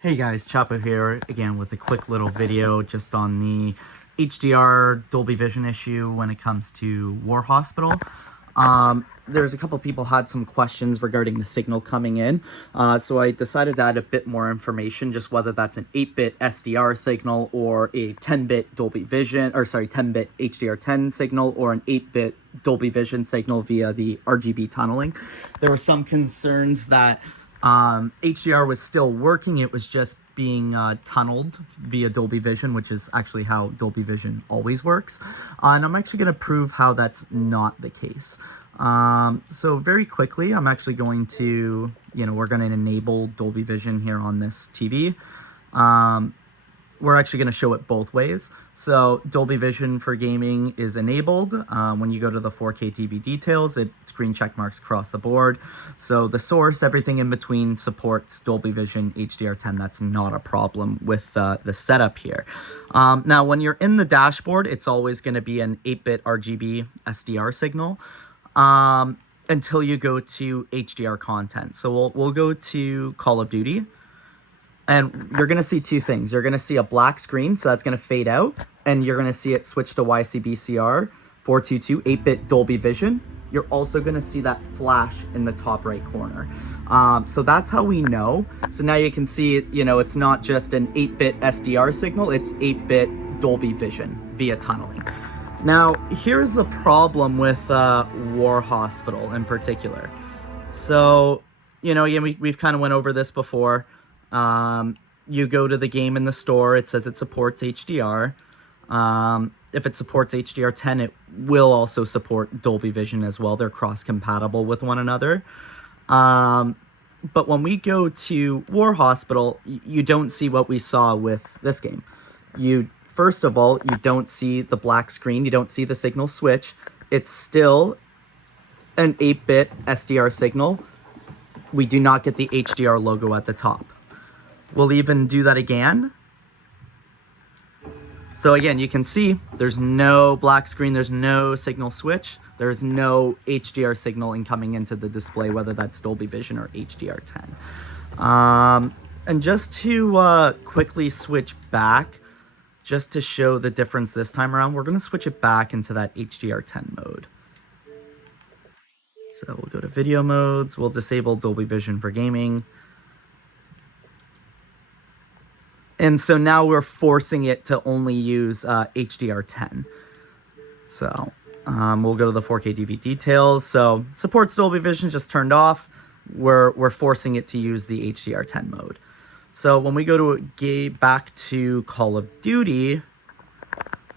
Hey guys, Chapo here again with a quick little video just on the HDR Dolby Vision issue when it comes to War Hospital. There's a couple people had some questions regarding the signal coming in, so I decided to add a bit more information, just whether that's an 8-bit SDR signal or a 10-bit Dolby Vision, or sorry, 10-bit HDR10 signal or an 8-bit Dolby Vision signal via the RGB tunneling. There were some concerns that HDR was still working, it was just being tunneled via Dolby Vision, which is actually how Dolby Vision always works. And I'm actually going to prove how that's not the case. So very quickly, I'm actually going to, we're going to enable Dolby Vision here on this TV. We're actually going to show it both ways. So Dolby Vision for gaming is enabled. When you go to the 4K TV details, it's green check marks across the board. So the source, everything in between supports Dolby Vision HDR10. That's not a problem with the setup here. Now, when you're in the dashboard, it's always going to be an 8-bit RGB SDR signal until you go to HDR content. So we'll go to Call of Duty. And you're going to see two things. You're going to see a black screen, so that's going to fade out. And you're going to see it switch to YCBCR 422 8-bit Dolby Vision. You're also going to see that flash in the top right corner. So that's how we know. So now you can see, it's not just an 8-bit SDR signal. It's 8-bit Dolby Vision via tunneling. Now, here's the problem with War Hospital in particular. So, again, we've kind of went over this before. You go to the game in the store, it says it supports HDR. If it supports HDR10, it will also support Dolby Vision as well. They're cross-compatible with one another. But when we go to War Hospital, you don't see what we saw with this game. First of all, you don't see the black screen. You don't see the signal switch. It's still an 8-bit SDR signal. We do not get the HDR logo at the top. We'll even do that again. So again, you can see there's no black screen, there's no signal switch, there's no HDR signal incoming into the display, whether that's Dolby Vision or HDR10. And just to quickly switch back, just to show the difference this time around, we're going to switch it back into that HDR10 mode. So we'll go to video modes, we'll disable Dolby Vision for gaming. And so now we're forcing it to only use HDR10. So we'll go to the 4K TV details. So supports Dolby Vision, just turned off. We're forcing it to use the HDR10 mode. So when we go to back to Call of Duty,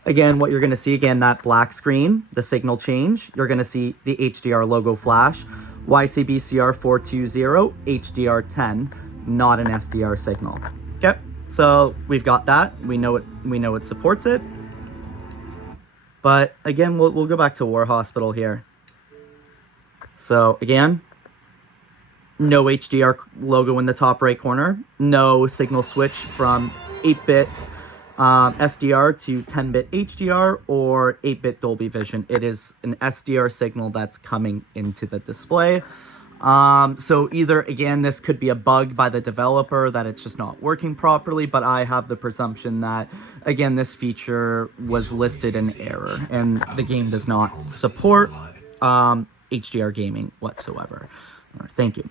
again, what you're going to see, again, that black screen, the signal change. You're going to see the HDR logo flash. YCBCR 420, HDR10, not an SDR signal. Okay. So we've got that. We know it supports it. But again, we'll go back to War Hospital here. So again, no HDR logo in the top right corner. No signal switch from 8-bit SDR to 10-bit HDR or 8-bit Dolby Vision. It is an SDR signal that's coming into the display. So either, again, this could be a bug by the developer that it's just not working properly, but I have the presumption that, again, this feature was listed in error and the game does not support HDR gaming whatsoever. All right, thank you.